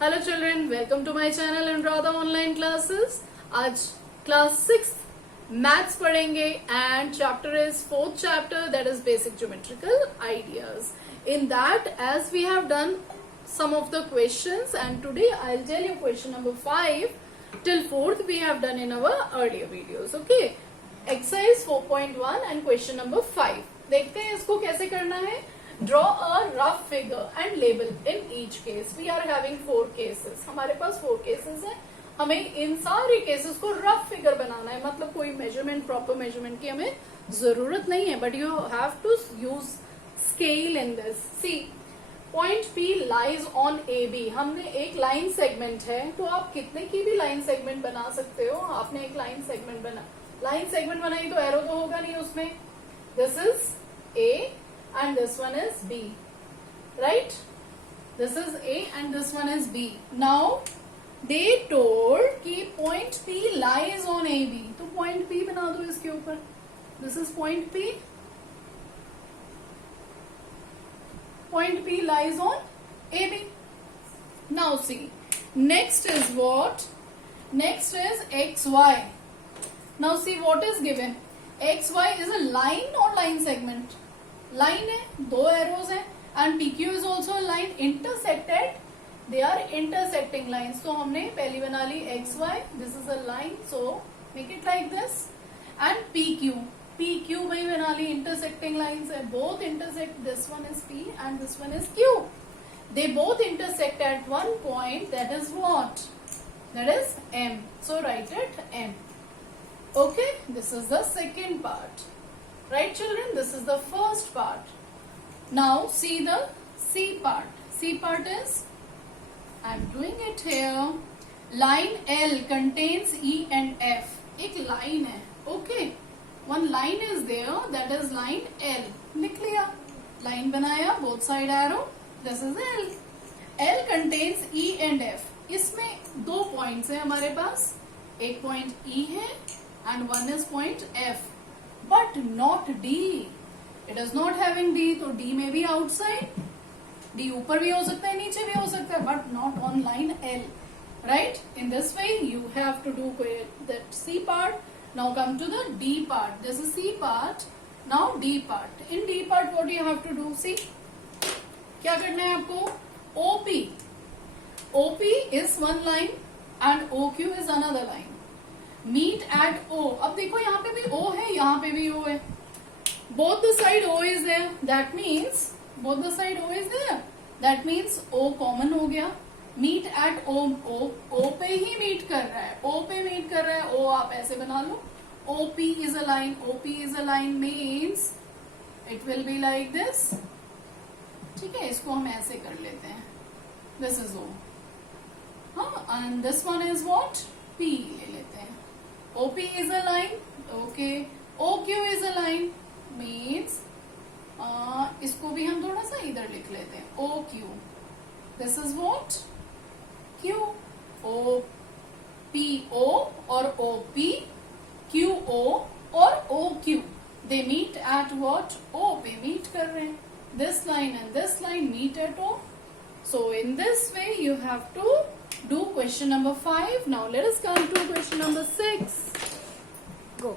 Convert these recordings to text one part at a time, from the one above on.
Hello children, welcome to my channel Anuradha Online Classes. आज class 6 maths पढ़ेंगे and chapter is 4th chapter, that is basic geometrical ideas. In that, as we have done some of the questions and today I'll tell you question number 5 till 4th we have done in our earlier videos. Okay, exercise 4.1 and question number 5. देखते हैं इसको कैसे करना है. Draw a rough figure and label in each case. We are having 4 cases. हमारे पास 4 cases हैं. हमें इन सारे cases को rough figure बनाना है. मतलब कोई measurement, proper measurement की हमें जरूरत नहीं है. But you have to use scale in this. See, point P lies on AB. हमने एक line segment है, तो आप कितने की भी line segment बना सकते हो. आपने एक line segment बनाई तो arrow तो होगा नहीं उसमें. This is A. And this one is B, right? This is A and this one is B. Now they told कि point P lies on AB. तो point P बना दो इसके ऊपर. This is point P. Point P lies on AB. Now see, next is what? Next is XY. Now see what is given. XY is a line or line segment? Line है, 2 arrows है and PQ is also line intersected. They are intersecting lines. तो हमने पहली बना ली XY. This is a line, so make it like this. And PQ भी बना ली. इंटरसेक्टिंग लाइन्स है, both intersect. This one is P and this one is Q. They both intersect at one point, that is what? That is M. So right it M. Okay, this is the second part. Right children, this is the first part. Now see the C part. C part is, I am doing it here. Line L contains E and F. एक line है, okay. One line is there, that is line L. लिख लिया, line बनाया, both side arrow. This is L. L contains E and F. इसमें 2 points है हमारे पास. एक point E है and one is point F. But not D. It is not having D, तो D may be outside. D ऊपर भी हो सकता है, नीचे भी हो सकता है, but not on line L. Right? In this way, you have to do that C part. Now come to the D part. This is C part. Now D part. In D part, what you have to do? See, क्या करना है आपको? OP. OP is one line and OQ is another line. Meet at O. अब देखो यहाँ पे भी O है, यहाँ पे भी O है. Both the side O is there. That means both the side O is there. That means O common हो गया. Meet at O. O पे ही meet कर रहा है. O पे meet कर रहा है. O आप ऐसे बना लो. OP is a line. OP is a line means it will be like this. ठीक है, इसको हम ऐसे कर लेते हैं. This is O. हाँ, and this one is what? P ले लेते हैं. OP is a line, okay. OQ is a line, means इसको भी हम थोड़ा सा इधर लिख लेते हैं. OQ. This is what? Q. OPO और OP, QO और OQ. They meet at what? O पे meet कर रहे हैं. This line and this line meet at O. So in this way you have to do question number 5. Now let us come to question number 6. Go.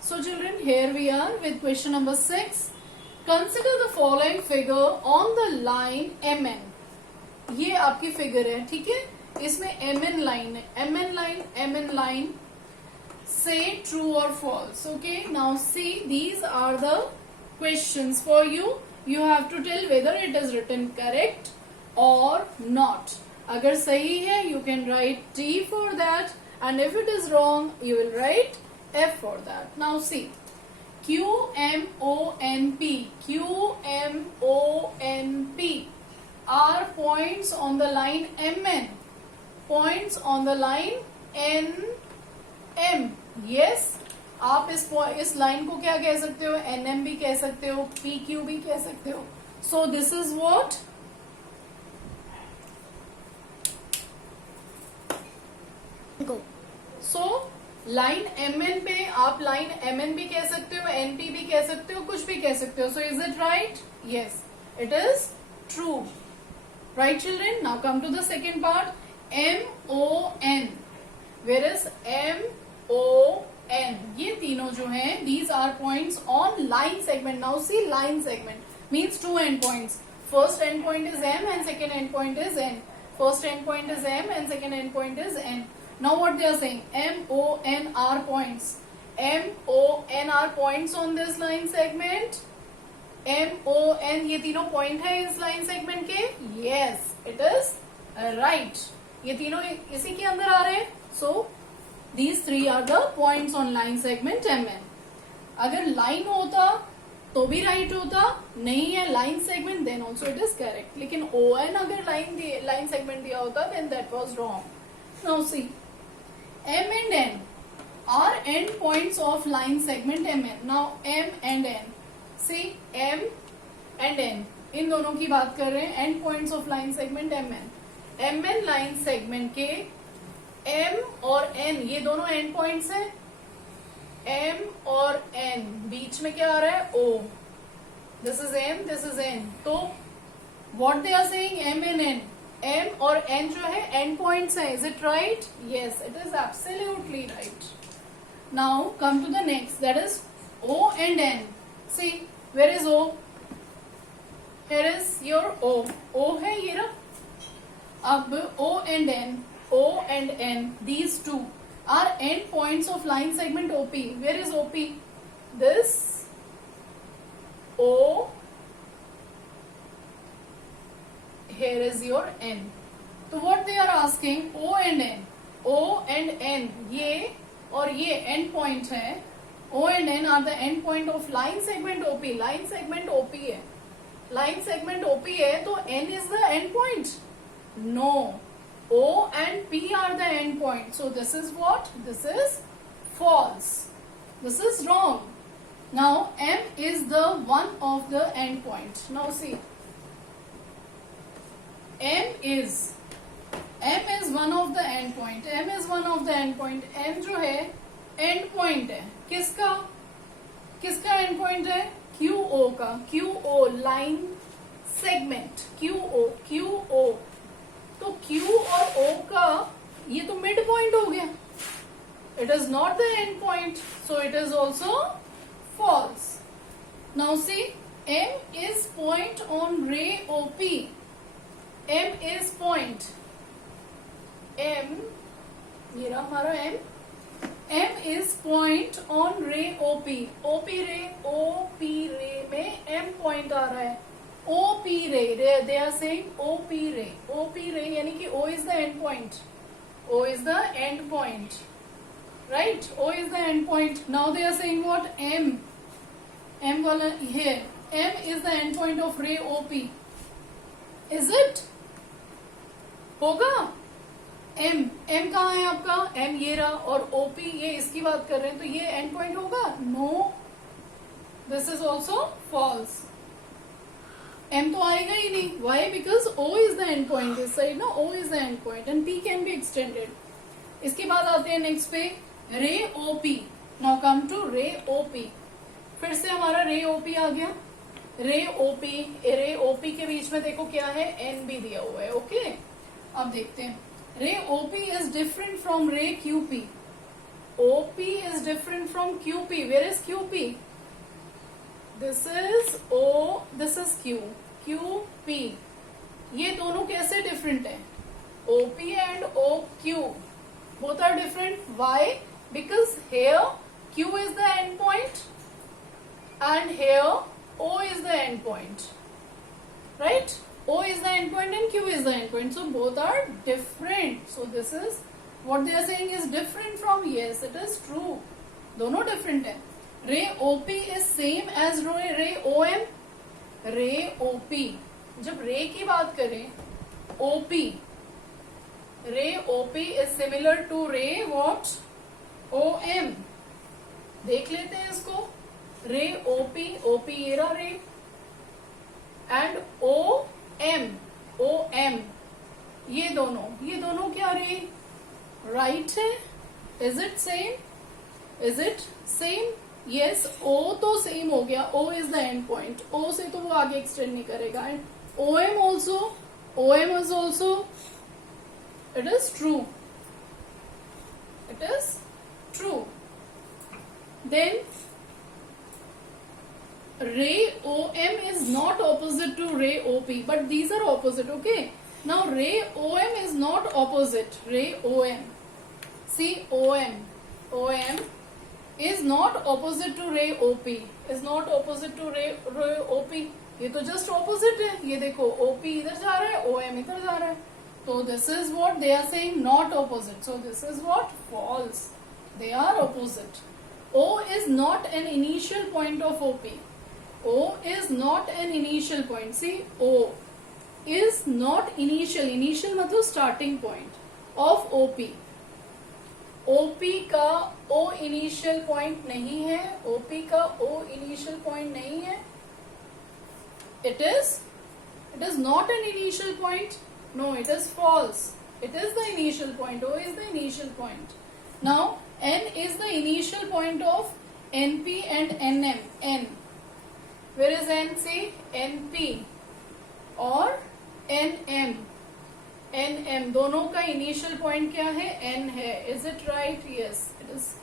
So children, here we are with question number 6. Consider the following figure on the line MN. ये आपकी figure है, ठीक है. इसमें MN line है. MN line. Say true or false. Okay. Now see, these are the questions for you. You have to tell whether it is written correct or not. अगर सही है, you can write T for that, and if it is wrong, you will write F for that. Now see, QMONP are points on the line MN, points on the line NM. Yes, आप इस line को क्या कह सकते हो? NM भी कह सकते हो, PQ भी कह सकते हो. So this is what? Go. So line MN पे आप लाइन MN भी कह सकते हो, NP भी कह सकते हो, कुछ भी कह सकते हो. So is it right? Yes, it is true. Right, children? Now come to the second part. MON. Where is MON? ये तीनों जो हैं, these are points on line segment. Now see, line segment means two endpoints. First endpoint is M and second endpoint is N. First endpoint is M and second endpoint is N. Now what they are saying? MON are points. MON are points on this line segment. MON ये तीनों point है इस line segment के. Yes, it is right. ये तीनों इसी के अंदर आ रहे हैं. So these three are the points on line segment MN. अगर लाइन होता तो भी राइट होता, नहीं है line segment then also it is correct. लेकिन ON अगर लाइन सेगमेंट दिया होता then that was wrong. Now see, M and N are end points of line segment MN. Now M and N. See, M and N इन दोनों की बात कर रहे हैं. End points of line segment MN. MN line segment के M और N ये दोनों एंड पॉइंट्स हैं. M और N बीच में क्या आ रहा है? O. This is M, this is N. तो what they are saying, M and N. M और N जो है एंड पॉइंट्स है. Is it right? Yes, it is absolutely right. Now come to the next, that is O and N. See, where is O? Here is your O. O है ये ना. अब O and N, these two are end points of line segment OP. Where is OP? This O. Here is your N. So what they are asking, O and N ये और ये end point है. O and N are the end point of line segment OP. Line segment OP है. Line segment OP है तो N is the end point. No. O and P are the end point. So this is what? This is false. This is wrong. Now M is the one of the end point. Now see. M is one of the end point. M is one of the end point. M जो है and point है. किसका and point है? QO का. QO line segment. QO. तो Q और O का ये तो मिड पॉइंट हो गया. It is not the end point, so it is also false. Now see, M is point on ray OP. M is point. M ये रहा हमारा M. M is point on ray OP. OP ray में M point आ रहा है. OP ray, they are saying OP ray यानी कि O is the end point. O is the end point. Right? O is the end point. Now they are saying what? M वाला here. M is the end point of ray OP. Is it? होगा? M कहाँ है आपका? M ये रहा और OP ये इसकी बात कर रहे हैं तो ये एंड पॉइंट होगा? No, this is also false. M तो आएगा ही नहीं. Why? Because O is the end point this side ना. O is the end point and P can be extended. इसके बाद आते हैं नेक्स्ट पे रे OP. Now come to रे OP. फिर से हमारा रे OP आ गया. रे OP के बीच में देखो क्या है? N भी दिया हुआ है. ओके, अब देखते हैं. Ray OP is different from ray QP. OP is different from QP. Where is QP? This is O, this is Q. QP. ये दोनों कैसे different हैं? OP and OQ. Both are different. Why? Because here Q is the end point and here O is the end point. Right? O is the end point and Q is the end point. So both are different. So this is what they are saying is different from. Yes, it is true. दोनों different है. Ray OP is same as ray OM. Ray OP. जब ray की बात करें, OP. Ray OP is similar to ray what? OM. देख लेते हैं इसको. Ray OP ये रहा ray. And OM ये दोनों क्या रे? राइट है. Is it same? Yes. O तो सेम हो गया. O is the end point. O से तो वो आगे एक्सटेंड नहीं करेगा. And OM also OM is also, it is true. It is true. Then ray OM is not opposite to ray OP, but these are opposite, okay? Now ray OM is not opposite. Ray OM. See, OM is not opposite to ray OP. Is not opposite to ray OP. ये तो just opposite है. ये देखो OP इधर जा रहा है, OM इधर जा रहा है. So this is what they are saying, not opposite. So this is what? False. They are opposite. O is not an initial point of OP. O is not an initial point. See, O is not initial. Initial मतलब starting point of OP. OP का O initial point नहीं है. OP का O initial point नहीं है. It is not an initial point. No, it is false. It is the initial point. O is the initial point. Now, N is the initial point of NP and NM. N. Where is N? See, NP और NM. NM दोनों का initial point क्या है? N है. Is it right? Yes, it is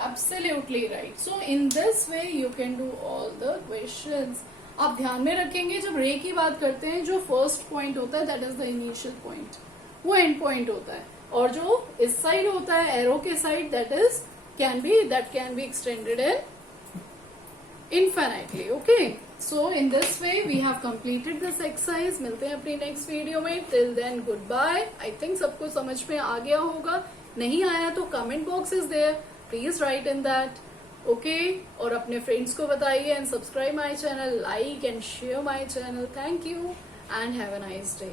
absolutely right. So in this way you can do all the questions. आप ध्यान में रखेंगे जब रे की बात करते हैं जो फर्स्ट पॉइंट होता है that is the initial point, वो एंड पॉइंट होता है, और जो इस साइड होता है एरो के side that can be extended in infinitely. Okay, so in this way we have completed this exercise. मिलते हैं अपनी नेक्स्ट वीडियो में. Till then good bye. I think सबको समझ में आ गया होगा. नहीं आया तो comment box is there, please write in that. Okay, और अपने फ्रेंड्स को बताइए and subscribe my channel, like and share my channel. Thank you and have a nice day.